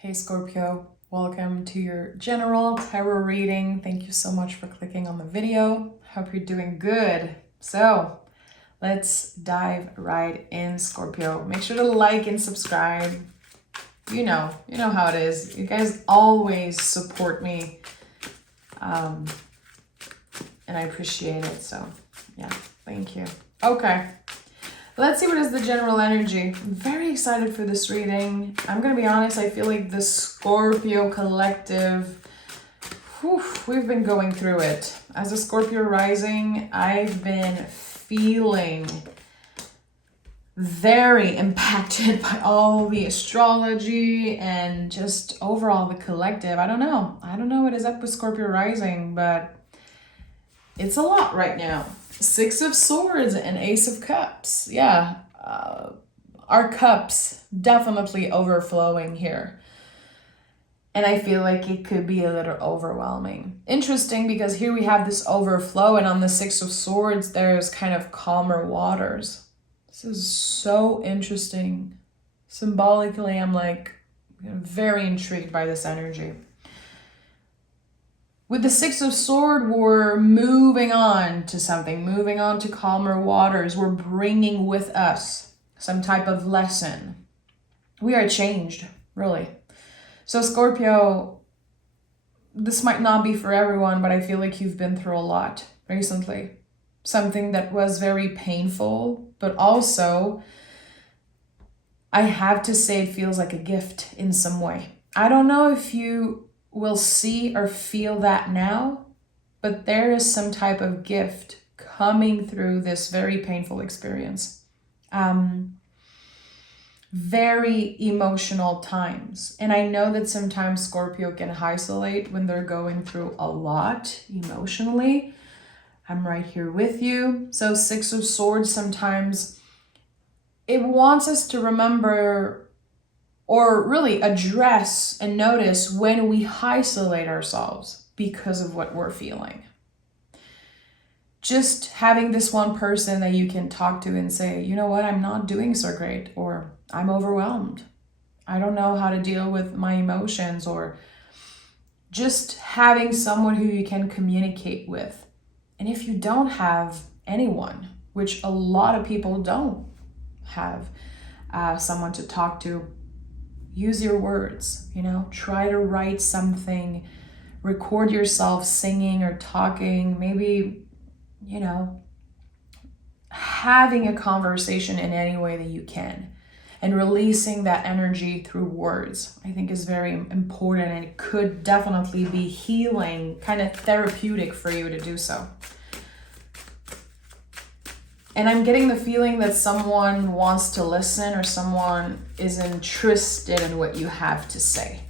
Hey Scorpio, welcome to your general tarot reading. Thank you so much for clicking on the video. Hope you're doing good. So let's dive right in, Scorpio. Make sure to like and subscribe. You know how it is. You guys always support me. And I appreciate it. So yeah, thank you. Okay. Let's see what is the general energy. I'm very excited for this reading. I'm going to be honest, I feel like the Scorpio collective, we've been going through it. As a Scorpio rising, I've been feeling very impacted by all the astrology and just overall the collective. I don't know what is up with Scorpio rising, but it's a lot right now. Six of Swords and Ace of Cups. Yeah, our cups definitely overflowing here. And I feel like it could be a little overwhelming. Interesting because here we have this overflow, and on the Six of Swords, there's kind of calmer waters. This is so interesting. Symbolically, I'm like very intrigued by this energy. With the Six of Swords, we're moving on to something, moving on to calmer waters. We're bringing with us some type of lesson. We are changed, really. So Scorpio, this might not be for everyone, but I feel like you've been through a lot recently. Something that was very painful, but also, I have to say it feels like a gift in some way. I don't know if you will see or feel that now, but there is some type of gift coming through this very painful experience. Very emotional times. And I know that sometimes Scorpio can isolate when they're going through a lot emotionally. I'm right here with you. So Six of Swords, sometimes it wants us to remember or really address and notice when we isolate ourselves because of what we're feeling. Just having this one person that you can talk to and say, you know what, I'm not doing so great, or I'm overwhelmed. I don't know how to deal with my emotions, or just having someone who you can communicate with. And if you don't have anyone, which a lot of people don't have someone to talk to, use your words, try to write something, record yourself singing or talking, maybe, having a conversation in any way that you can and releasing that energy through words, I think is very important, and it could definitely be healing, kind of therapeutic for you to do so. And I'm getting the feeling that someone wants to listen or someone is interested in what you have to say.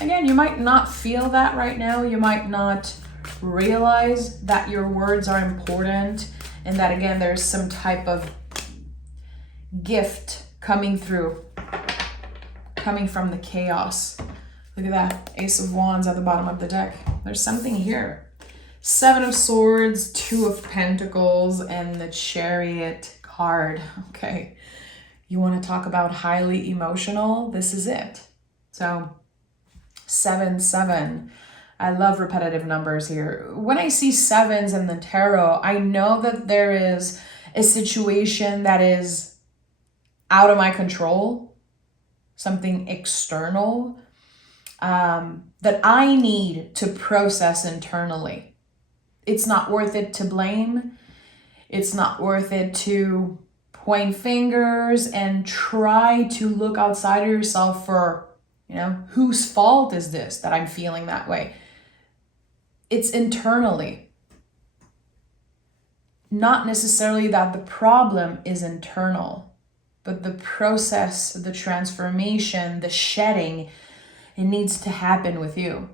Again, you might not feel that right now. You might not realize that your words are important and that, again, there's some type of gift coming through, coming from the chaos. Look at that. Ace of Wands at the bottom of the deck. There's something here. Seven of Swords, Two of Pentacles, and the Chariot card. Okay, you want to talk about highly emotional? This is it. So 7-7. I love repetitive numbers here. When I see sevens in the tarot, I know that there is a situation that is out of my control, something external, that I need to process internally. It's not worth it to blame. It's not worth it to point fingers and try to look outside of yourself for, whose fault is this that I'm feeling that way? It's internally. Not necessarily that the problem is internal, but the process, the transformation, the shedding, it needs to happen with you.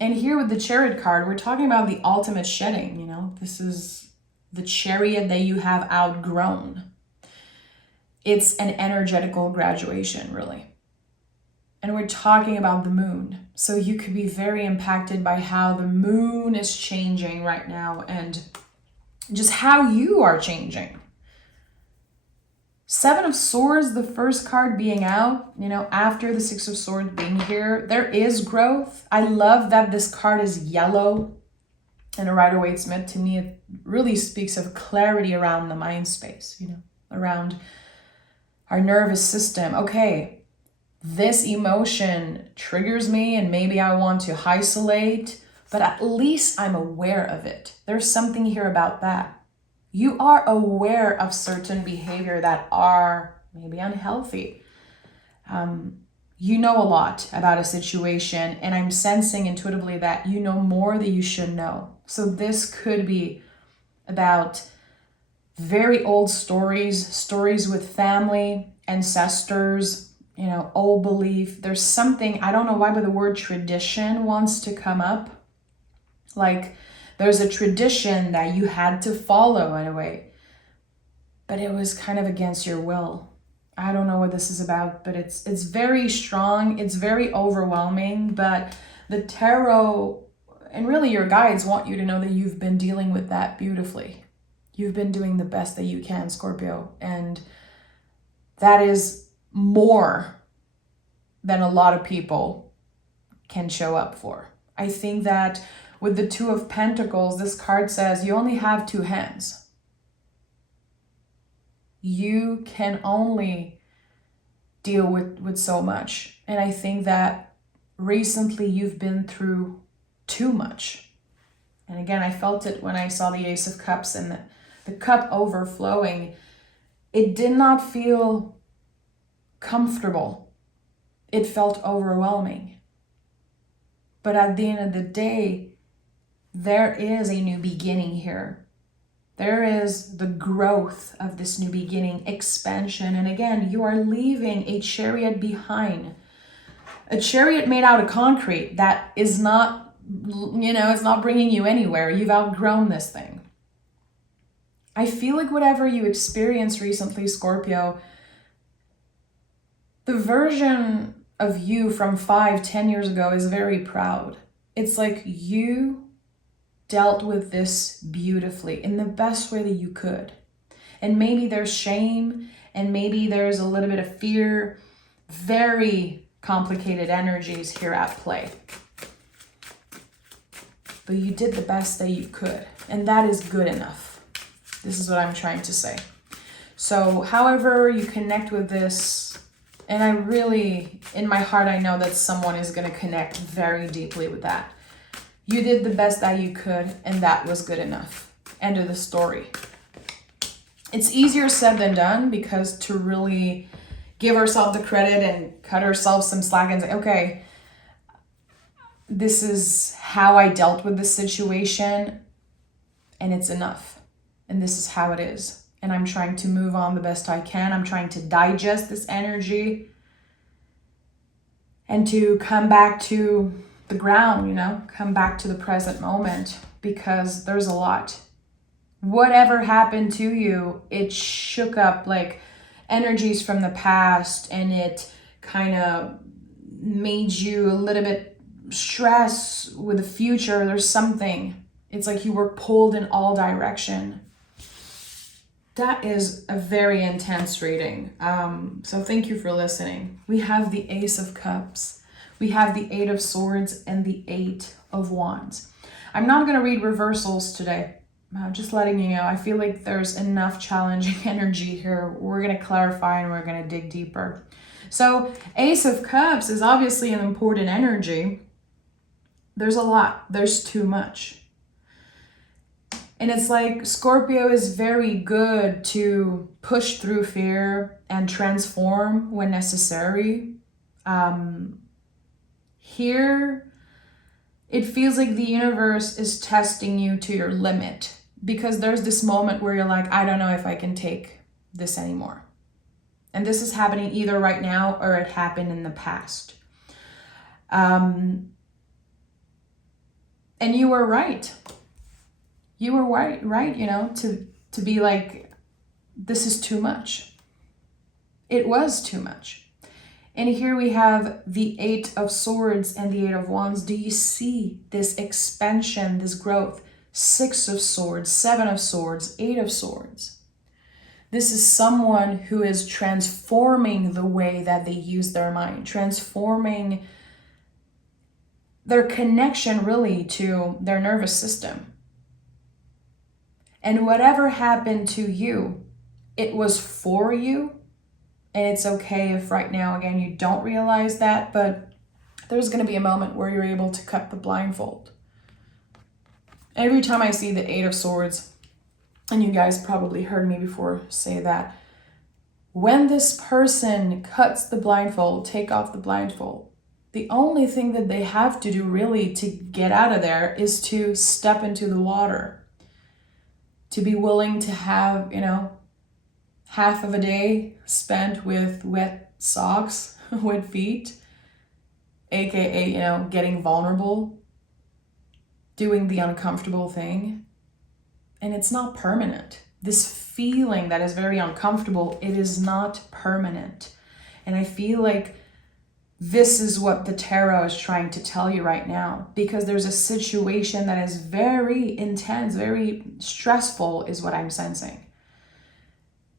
And here with the Chariot card, we're talking about the ultimate shedding, This is the chariot that you have outgrown. It's an energetical graduation, really. And we're talking about the moon. So you could be very impacted by how the moon is changing right now and just how you are changing. Seven of Swords, the first card being out, you know, after the Six of Swords being here, there is growth. I love that this card is yellow and a Rider-Waite-Smith. To me, it really speaks of clarity around the mind space, you know, around our nervous system. Okay, this emotion triggers me and maybe I want to isolate, but at least I'm aware of it. There's something here about that. You are aware of certain behavior that are maybe unhealthy. You know a lot about a situation, and I'm sensing intuitively that you know more than you should know. So this could be about very old stories with family, ancestors, you know, old belief. There's something, I don't know why, but the word tradition wants to come up. Like there's a tradition that you had to follow in a way, but it was kind of against your will. I don't know what this is about, but it's very strong. It's very overwhelming, but the tarot and really your guides want you to know that you've been dealing with that beautifully. You've been doing the best that you can, Scorpio, and that is more than a lot of people can show up for. I think that with the Two of Pentacles, this card says you only have two hands. You can only deal with so much. And I think that recently you've been through too much. And again, I felt it when I saw the Ace of Cups and the cup overflowing. It did not feel comfortable. It felt overwhelming. But at the end of the day, there is a new beginning here. There is the growth of this new beginning, expansion. And again, you are leaving a chariot behind. A chariot made out of concrete that is not, you know, it's not bringing you anywhere. You've outgrown this thing. I feel like whatever you experienced recently, Scorpio, the version of you from 5-10 years ago is very proud. It's like you dealt with this beautifully in the best way that you could. And maybe there's shame and maybe there's a little bit of fear. Very complicated energies here at play. But you did the best that you could, and that is good enough. This is what I'm trying to say. So however you connect with this, and I really, in my heart, I know that someone is going to connect very deeply with that. You did the best that you could, and that was good enough. End of the story. It's easier said than done, because to really give ourselves the credit and cut ourselves some slack and say, okay, this is how I dealt with this situation, and it's enough. And this is how it is. And I'm trying to move on the best I can. I'm trying to digest this energy and to come back to the ground, you know, come back to the present moment, because there's a lot. Whatever happened to you, it shook up like energies from the past, and it kind of made you a little bit stressed with the future. There's something. It's like you were pulled in all direction. That is a very intense reading. So thank you for listening. We have the Ace of Cups. We have the Eight of Swords and the Eight of Wands. I'm not going to read reversals today. Just letting you know, I feel like there's enough challenging energy here. We're going to clarify and we're going to dig deeper. So Ace of Cups is obviously an important energy. There's a lot. There's too much. And it's like Scorpio is very good to push through fear and transform when necessary. Here, it feels like the universe is testing you to your limit, because there's this moment where you're like, I don't know if I can take this anymore. And this is happening either right now or it happened in the past. And you were right. You were right, you know, to be like, this is too much. It was too much. And here we have the Eight of Swords and the Eight of Wands. Do you see this expansion, this growth? Six of Swords, Seven of Swords, Eight of Swords. This is someone who is transforming the way that they use their mind, transforming their connection really to their nervous system. And whatever happened to you, it was for you. And it's okay if right now, again, you don't realize that, but there's going to be a moment where you're able to cut the blindfold. Every time I see the 8 of Swords, and you guys probably heard me before say that, when this person cuts the blindfold, take off the blindfold, the only thing that they have to do really to get out of there is to step into the water, to be willing to have, half of a day spent with wet socks, wet feet, aka, getting vulnerable, doing the uncomfortable thing. And it's not permanent. This feeling that is very uncomfortable, it is not permanent. And I feel like this is what the tarot is trying to tell you right now, because there's a situation that is very intense, very stressful, is what I'm sensing.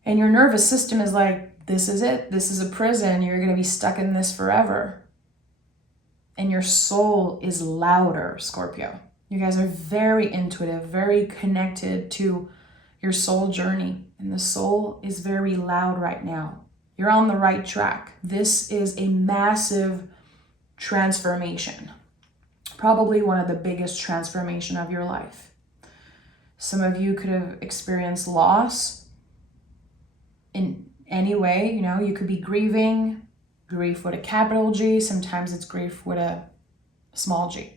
And your nervous system is like, this is it. This is a prison. You're going to be stuck in this forever. And your soul is louder, Scorpio. You guys are very intuitive, very connected to your soul journey. And the soul is very loud right now. You're on the right track. This is a massive transformation. Probably one of the biggest transformation of your life. Some of you could have experienced loss in any way. You could be grieving, grief with a capital G. Sometimes it's grief with a small g.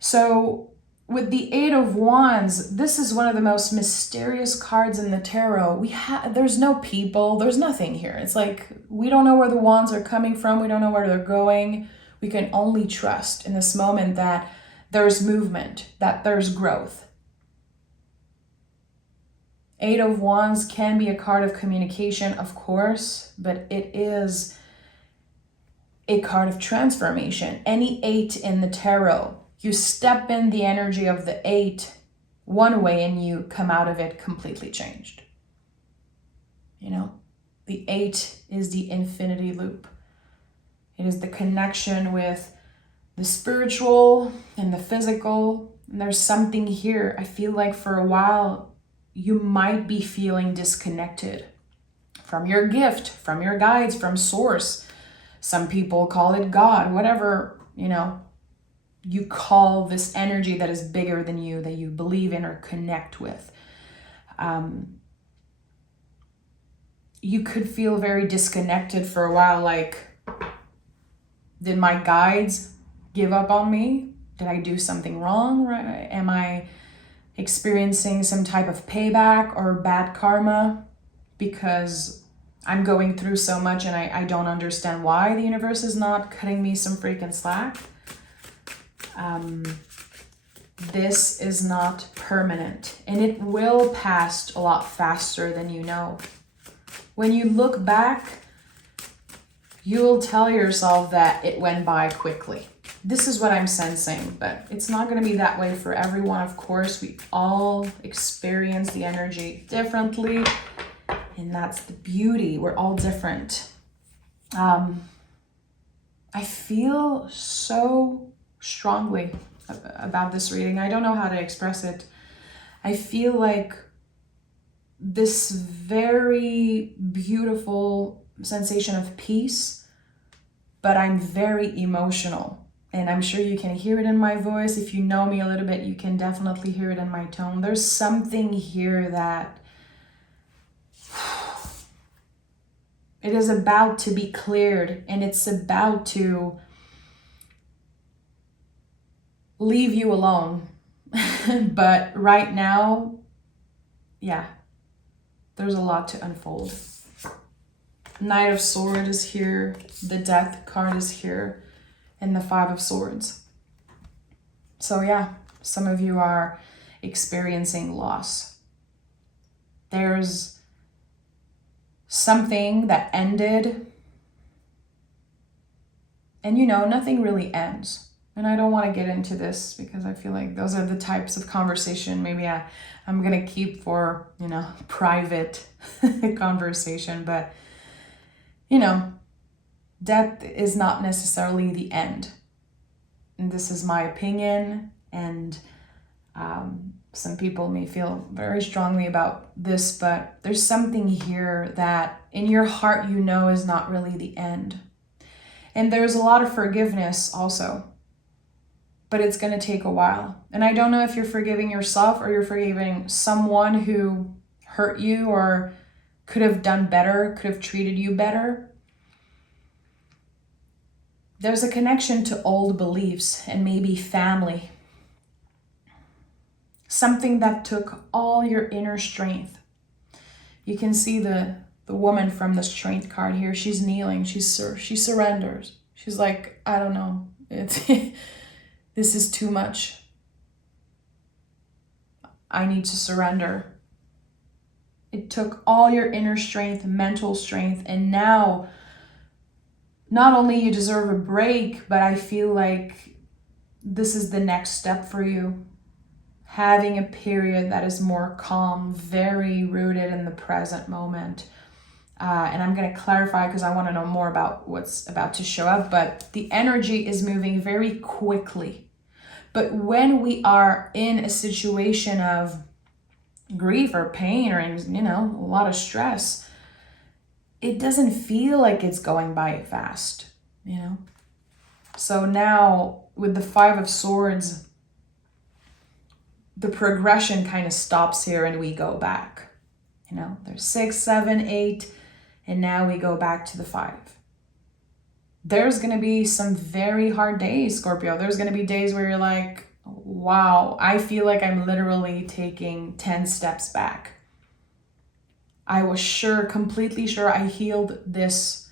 So with the 8 of Wands, this is one of the most mysterious cards in the tarot. There's no people, there's nothing here. It's like, we don't know where the wands are coming from. We don't know where they're going. We can only trust in this moment that there's movement, that there's growth. 8 of Wands can be a card of communication, of course, but it is a card of transformation. Any 8 in the tarot, you step in the energy of the 8 one way and you come out of it completely changed. The 8 is the infinity loop. It is the connection with the spiritual and the physical. And there's something here. I feel like for a while, you might be feeling disconnected from your gift, from your guides, from source. Some people call it God, whatever, you call this energy that is bigger than you, that you believe in or connect with. You could feel very disconnected for a while, like, did my guides give up on me? Did I do something wrong? Am I experiencing some type of payback or bad karma because I'm going through so much and I don't understand why the universe is not cutting me some freaking slack? This is not permanent, and it will pass a lot faster than you know. When you look back, you will tell yourself that it went by quickly. This is what I'm sensing, but it's not going to be that way for everyone. Of course, we all experience the energy differently, and that's the beauty. We're all different. I feel so strongly about this reading. I don't know how to express it. I feel like this very beautiful sensation of peace, but I'm very emotional. And I'm sure you can hear it in my voice. If you know me a little bit, you can definitely hear it in my tone. There's something here that it is about to be cleared, and it's about to leave you alone. But right now, there's a lot to unfold. Knight of Swords is here, the Death card is here, and the 5 of Swords. So some of you are experiencing loss. There's something that ended, and nothing really ends. And I don't want to get into this because I feel like those are the types of conversation maybe I'm going to keep for, private conversation. But, death is not necessarily the end. And this is my opinion. And some people may feel very strongly about this, but there's something here that in your heart is not really the end. And there's a lot of forgiveness also, but it's going to take a while. And I don't know if you're forgiving yourself or you're forgiving someone who hurt you or could have done better, could have treated you better. There's a connection to old beliefs and maybe family. Something that took all your inner strength. You can see the woman from the strength card here. She's kneeling. She surrenders. She's like, I don't know. This is too much. I need to surrender. It took all your inner strength, mental strength, and now not only you deserve a break, but I feel like this is the next step for you. Having a period that is more calm, very rooted in the present moment. And I'm going to clarify because I want to know more about what's about to show up. But the energy is moving very quickly. But when we are in a situation of grief or pain or, a lot of stress, it doesn't feel like it's going by fast, So now with the 5 of Swords, the progression kind of stops here and we go back. There's 6, 7, 8, and now we go back to the 5. There's going to be some very hard days, Scorpio. There's going to be days where you're like, wow, I feel like I'm literally taking 10 steps back. I was completely sure I healed this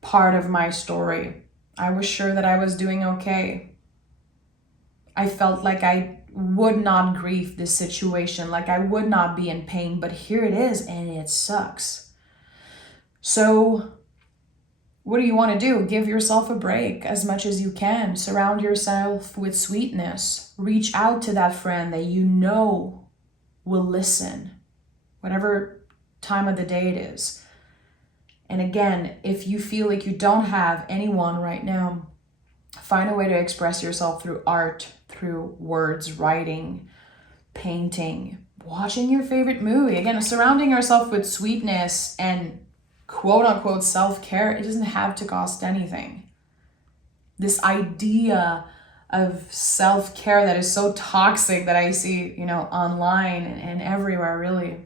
part of my story. I was sure that I was doing okay. I felt like I would not grieve this situation, like I would not be in pain, but here it is and it sucks. So what do you want to do? Give yourself a break as much as you can. Surround yourself with sweetness. Reach out to that friend that will listen, whatever time of the day it is. And again, if you feel like you don't have anyone right now, find a way to express yourself through art, through words, writing, painting, watching your favorite movie. Again, surrounding yourself with sweetness and quote unquote self-care, it doesn't have to cost anything. This idea of self-care that is so toxic that I see, online and everywhere really,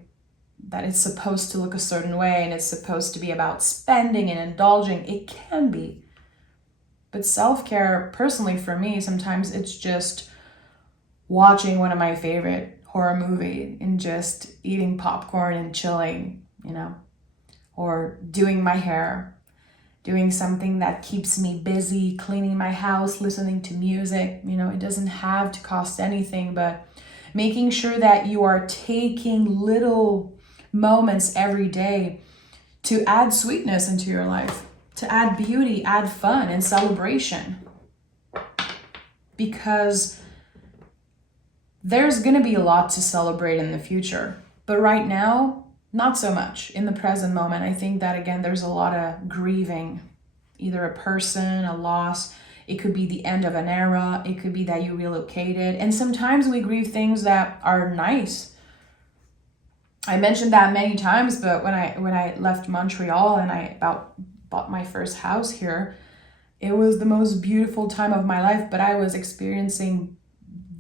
that it's supposed to look a certain way and it's supposed to be about spending and indulging. It can be. But self-care, personally for me, sometimes it's just watching one of my favorite horror movies and just eating popcorn and chilling, or doing my hair, doing something that keeps me busy, cleaning my house, listening to music. It doesn't have to cost anything, but making sure that you are taking little moments every day to add sweetness into your life, to add beauty, add fun and celebration. Because there's going to be a lot to celebrate in the future. But right now, not so much. In the present moment, I think that, again, there's a lot of grieving. Either a person, a loss. It could be the end of an era. It could be that you relocated. And sometimes we grieve things that are nice. I mentioned that many times, but when I left Montreal and I bought my first house here, it was the most beautiful time of my life, but I was experiencing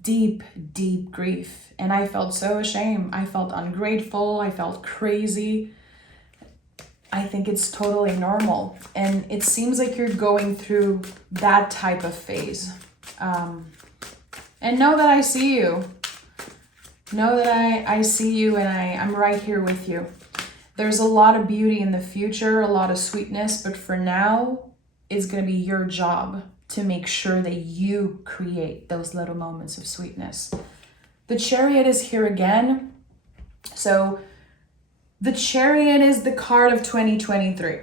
deep, deep grief. And I felt so ashamed. I felt ungrateful. I felt crazy. I think it's totally normal. And it seems like you're going through that type of phase. And know that I see you. Know that I see you and I'm right here with you. There's a lot of beauty in the future, a lot of sweetness, but for now, it's going to be your job to make sure that you create those little moments of sweetness. The Chariot is here again. So the Chariot is the card of 2023.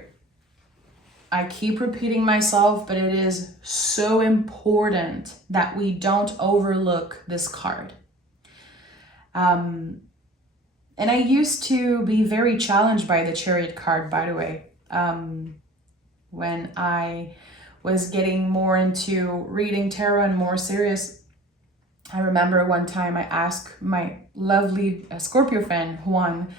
I keep repeating myself, but it is so important that we don't overlook this card. And I used to be very challenged by the Chariot card, by the way. When I was getting more into reading tarot and more serious, I remember one time I asked my lovely Scorpio fan, Juan,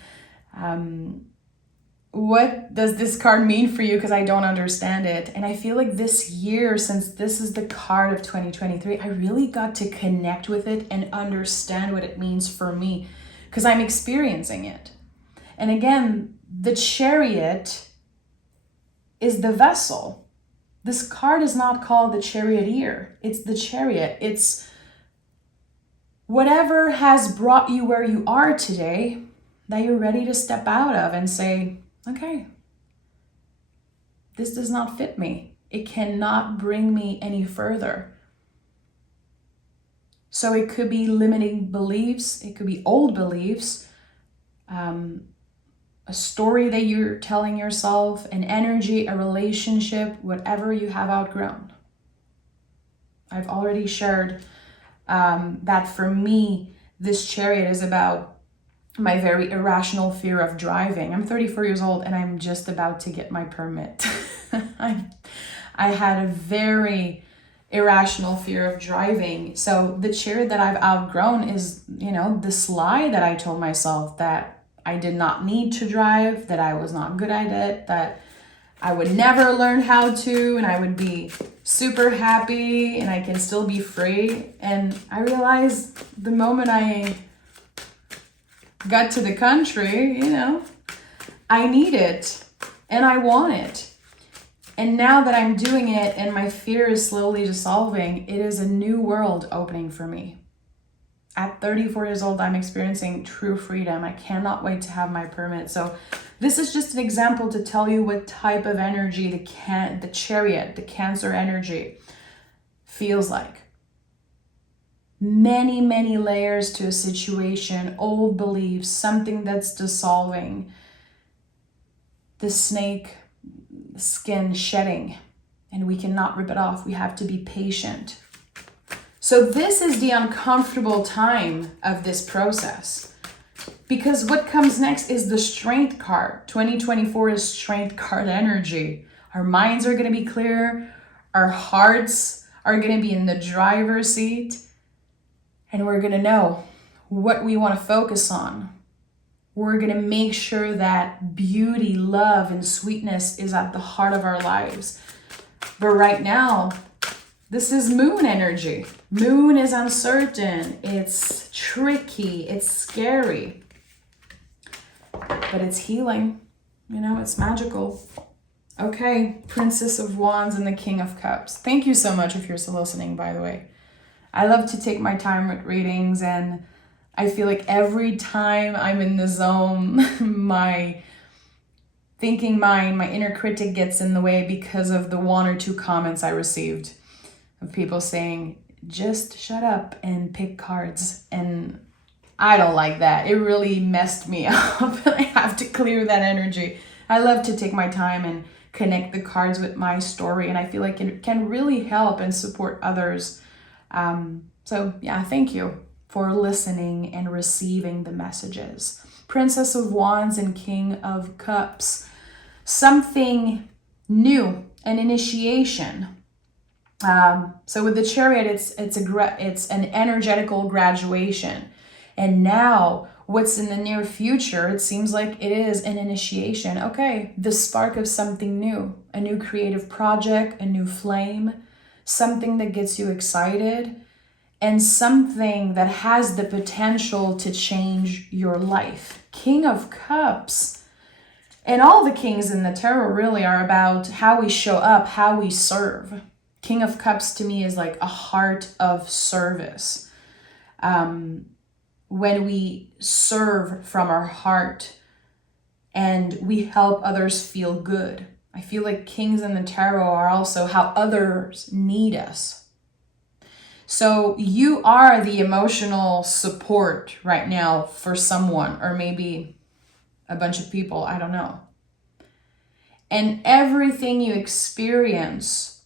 what does this card mean for you? Because I don't understand it. And I feel like this year, since this is the card of 2023, I really got to connect with it and understand what it means for me, because I'm experiencing it. And again, the Chariot is the vessel. This card is not called the Charioteer. It's the Chariot. It's whatever has brought you where you are today that you're ready to step out of and say, okay, this does not fit me. It cannot bring me any further. So it could be limiting beliefs. It could be old beliefs, a story that you're telling yourself, an energy, a relationship, whatever you have outgrown. I've already shared that for me, this Chariot is about my very irrational fear of driving. I'm 34 years old and I'm just about to get my permit. I had a very irrational fear of driving. So the Chariot that I've outgrown is, this lie that I told myself that I did not need to drive, that I was not good at it, that I would never learn how to, and I would be super happy and I can still be free. And I realized the moment I got to the country, I need it and I want it. And now that I'm doing it and my fear is slowly dissolving, it is a new world opening for me. At 34 years old, I'm experiencing true freedom. I cannot wait to have my permit. So this is just an example to tell you what type of energy the Chariot, the Cancer energy, feels like. Many, many layers to a situation, old beliefs, something that's dissolving. The snake skin shedding, and we cannot rip it off. We have to be patient. So this is the uncomfortable time of this process, because what comes next is the Strength card. 2024 is Strength card energy. Our minds are going to be clear. Our hearts are going to be in the driver's seat. And we're going to know what we want to focus on. We're going to make sure that beauty, love, and sweetness is at the heart of our lives. But right now, this is Moon energy. Moon is uncertain. It's tricky. It's scary. But it's healing. It's magical. Okay, Princess of Wands and the King of Cups. Thank you so much if you're still listening, by the way. I love to take my time with readings, and I feel like every time I'm in the zone, my thinking mind, my inner critic gets in the way because of the one or two comments I received of people saying, just shut up and pick cards. And I don't like that. It really messed me up, and I have to clear that energy. I love to take my time and connect the cards with my story, and I feel like it can really help and support others. So yeah, thank you for listening and receiving the messages. Princess of Wands and King of Cups. Something new, an initiation. So with the Chariot, it's an energetical graduation. And now what's in the near future, it seems like it is an initiation. Okay, the spark of something new, a new creative project, a new flame, something that gets you excited, and something that has the potential to change your life. King of Cups. And all the kings in the tarot really are about how we show up, how we serve. King of Cups to me is like a heart of service. When we serve from our heart and we help others feel good. I feel like kings in the tarot are also how others need us. So you are the emotional support right now for someone, or maybe a bunch of people, I don't know. And everything you experience,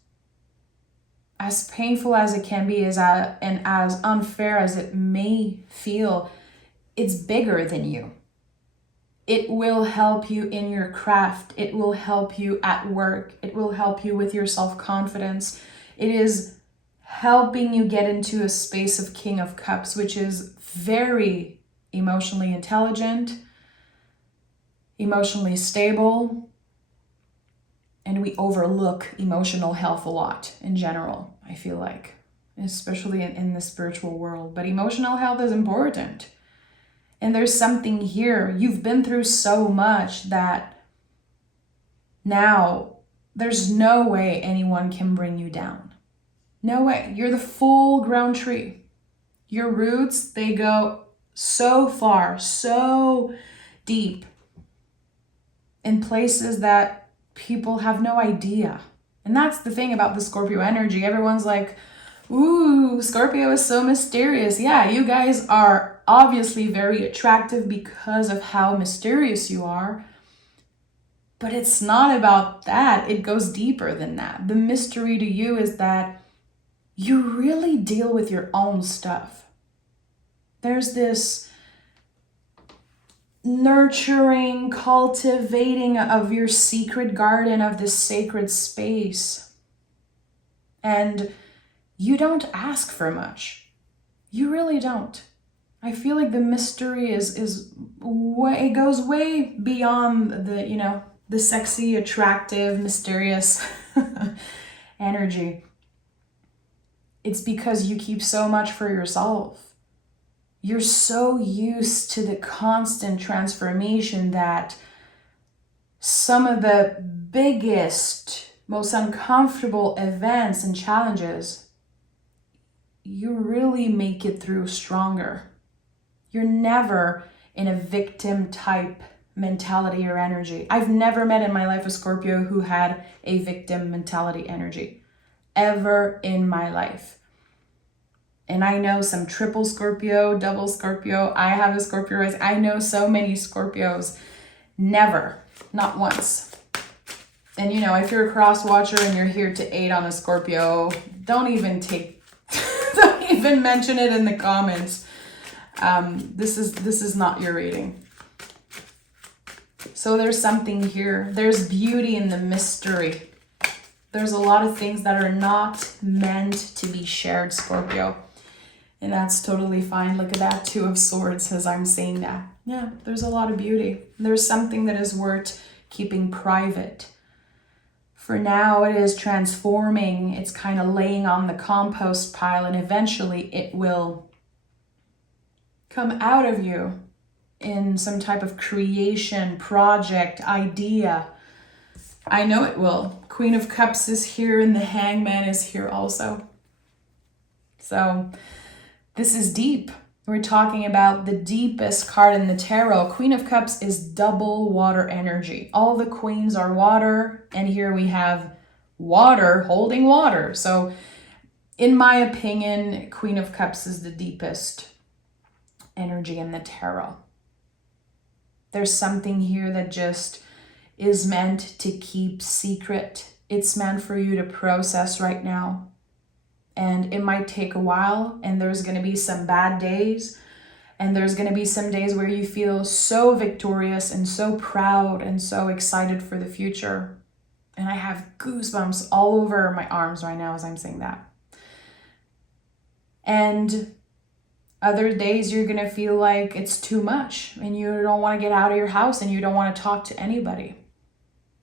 as painful as it can be, and as unfair as it may feel, it's bigger than you. It will help you in your craft. It will help you at work. It will help you with your self-confidence. It is helping you get into a space of King of Cups, which is very emotionally intelligent, emotionally stable, and we overlook emotional health a lot in general, I feel like, especially in the spiritual world. But emotional health is important. And there's something here. You've been through so much that now there's no way anyone can bring you down. No way. You're the full grown tree. Your roots, they go so far, so deep in places that people have no idea. And that's the thing about the Scorpio energy. Everyone's like, ooh, Scorpio is so mysterious. Yeah, you guys are obviously very attractive because of how mysterious you are. But it's not about that. It goes deeper than that. The mystery to you is that you really deal with your own stuff. There's this nurturing, cultivating of your secret garden, of this sacred space. And you don't ask for much. You really don't. I feel like the mystery is way, it goes way beyond the sexy, attractive, mysterious energy. It's because you keep so much for yourself. You're so used to the constant transformation that some of the biggest, most uncomfortable events and challenges, you really make it through stronger. You're never in a victim type mentality or energy. I've never met in my life a Scorpio who had a victim mentality energy, ever in my life. And I know some triple Scorpio, double Scorpio. I have a Scorpio rising. I know so many Scorpios. Never, not once. And if you're a cross watcher and you're here to aid on a Scorpio, don't even mention it in the comments. This is not your reading. So there's something here. There's beauty in the mystery. There's a lot of things that are not meant to be shared, Scorpio. And that's totally fine. Look at that, 2 of Swords as I'm saying that. Yeah, there's a lot of beauty. There's something that is worth keeping private. For now, it is transforming. It's kind of laying on the compost pile, and eventually it will come out of you in some type of creation, project, idea. I know it will. Queen of Cups is here and the Hangman is here also. So this is deep. We're talking about the deepest card in the tarot. Queen of Cups is double water energy. All the queens are water, and here we have water holding water. So in my opinion, Queen of Cups is the deepest energy in the tarot. There's something here that just is meant to keep secret. It's meant for you to process right now. And it might take a while, and there's going to be some bad days, and there's going to be some days where you feel so victorious and so proud and so excited for the future. And I have goosebumps all over my arms right now as I'm saying that. And other days you're going to feel like it's too much and you don't want to get out of your house and you don't want to talk to anybody.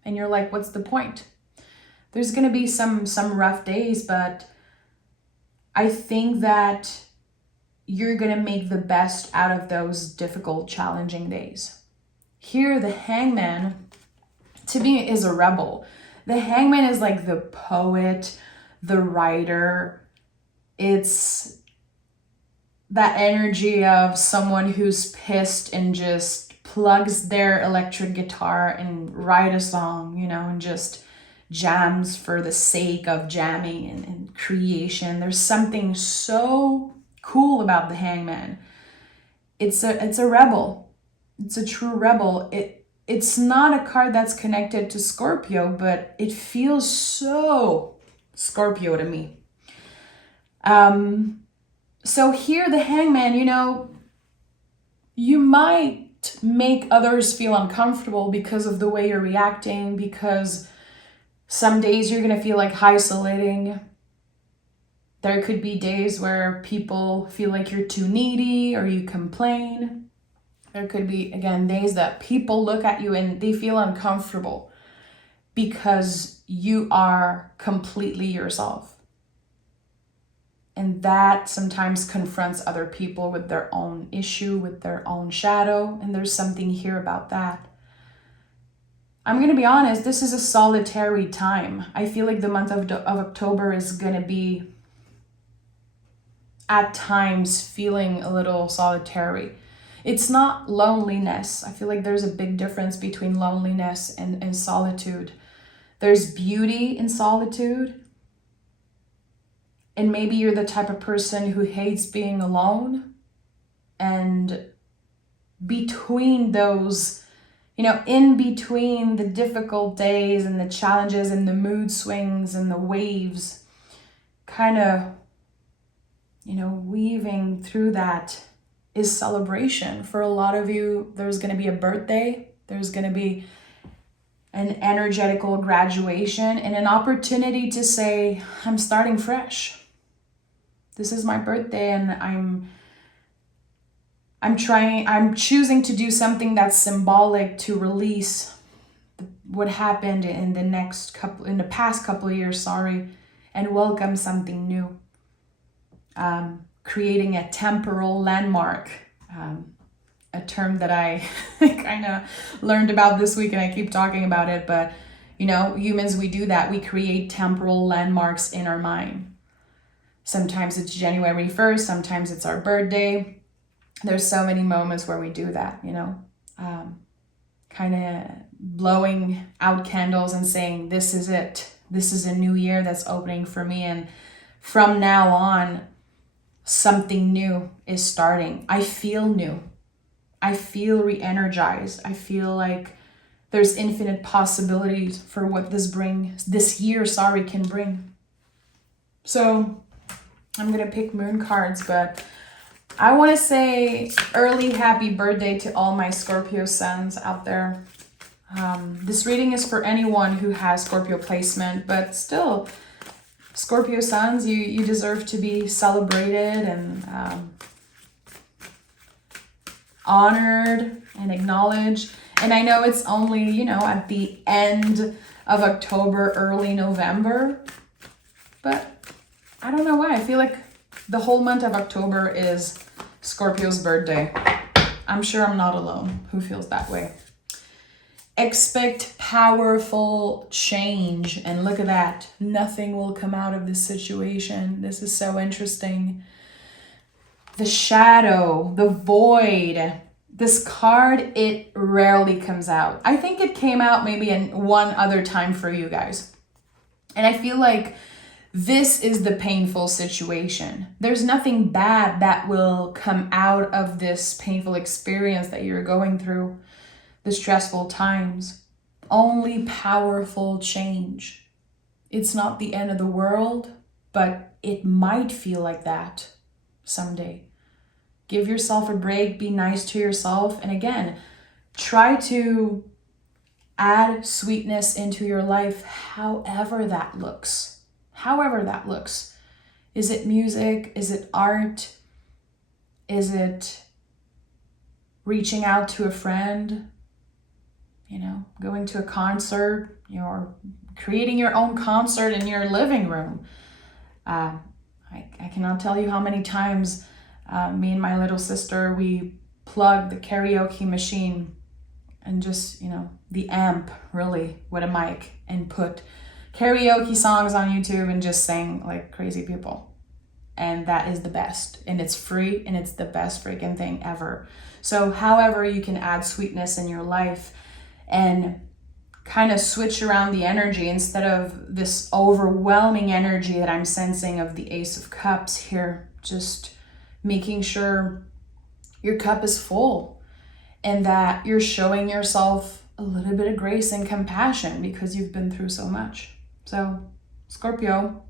And you're like, what's the point? There's going to be some rough days, but I think that you're going to make the best out of those difficult, challenging days. Here, the Hangman, to me, is a rebel. The Hangman is like the poet, the writer. It's that energy of someone who's pissed and just plugs their electric guitar and write a song, and just jams for the sake of jamming and creation. There's something so cool about the Hangman. It's a rebel. It's a true rebel. it's not a card that's connected to Scorpio, but it feels so Scorpio to me. So here the Hangman, you know, you might make others feel uncomfortable because of the way you're reacting, because some days you're going to feel like isolating. There could be days where people feel like you're too needy or you complain. There could be, again, days that people look at you and they feel uncomfortable because you are completely yourself. And that sometimes confronts other people with their own issue, with their own shadow. And there's something here about that. I'm going to be honest, this is a solitary time. I feel like the month of October is going to be at times feeling a little solitary. It's not loneliness. I feel like there's a big difference between loneliness and solitude. There's beauty in solitude. And maybe you're the type of person who hates being alone. And between those, you know, in between the difficult days and the challenges and the mood swings and the waves, kind of, you know, weaving through that is celebration. For a lot of you, there's going to be a birthday. There's going to be an energetical graduation and an opportunity to say, I'm starting fresh. This is my birthday and I'm choosing to do something that's symbolic to release what happened in the past couple of years, and welcome something new. Creating a temporal landmark, a term that I kind of learned about this week and I keep talking about it, but you know, humans, we do that. We create temporal landmarks in our mind. Sometimes it's January 1st, sometimes it's our birthday. There's so many moments where we do that, you know, kind of blowing out candles and saying, this is it. This is a new year that's opening for me. And from now on, something new is starting. I feel new. I feel re-energized. I feel like there's infinite possibilities for what this year can bring. So I'm going to pick moon cards, but I want to say early happy birthday to all my Scorpio suns out there. This reading is for anyone who has Scorpio placement, but still, Scorpio suns, you deserve to be celebrated and honored and acknowledged. And I know it's only, you know, at the end of October, early November, but I don't know why. I feel like the whole month of October is Scorpio's birthday. I'm sure I'm not alone who feels that way. Expect powerful change. And look at that. Nothing will come out of this situation. This is so interesting. The shadow, the void. This card, it rarely comes out. I think it came out maybe in one other time for you guys. And I feel like this is the painful situation. There's nothing bad that will come out of this painful experience that you're going through, the stressful times. Only powerful change. It's not the end of the world, but it might feel like that someday. Give yourself a break, be nice to yourself, and again, try to add sweetness into your life however that looks. However that looks. Is it music? Is it art? Is it reaching out to a friend? You know, going to a concert, or creating your own concert in your living room. I cannot tell you how many times me and my little sister, we plugged the karaoke machine and just, you know, the amp really with a mic and put karaoke songs on YouTube and just sang like crazy people. And that is the best. And it's free and it's the best freaking thing ever. So however you can add sweetness in your life and kind of switch around the energy instead of this overwhelming energy that I'm sensing of the Ace of Cups here, just making sure your cup is full and that you're showing yourself a little bit of grace and compassion because you've been through so much. So, Scorpio,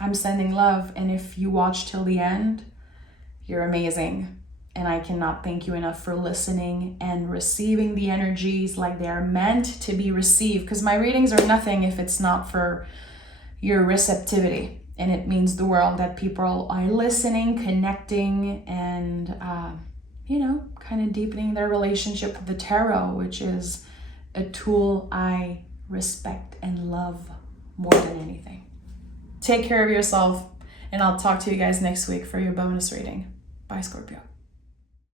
I'm sending love. And if you watch till the end, you're amazing. And I cannot thank you enough for listening and receiving the energies like they are meant to be received. Because my readings are nothing if it's not for your receptivity. And it means the world that people are listening, connecting, and, kind of deepening their relationship with the tarot, which is a tool I respect and love more than anything. Take care of yourself, and I'll talk to you guys next week for your bonus reading. Bye, Scorpio.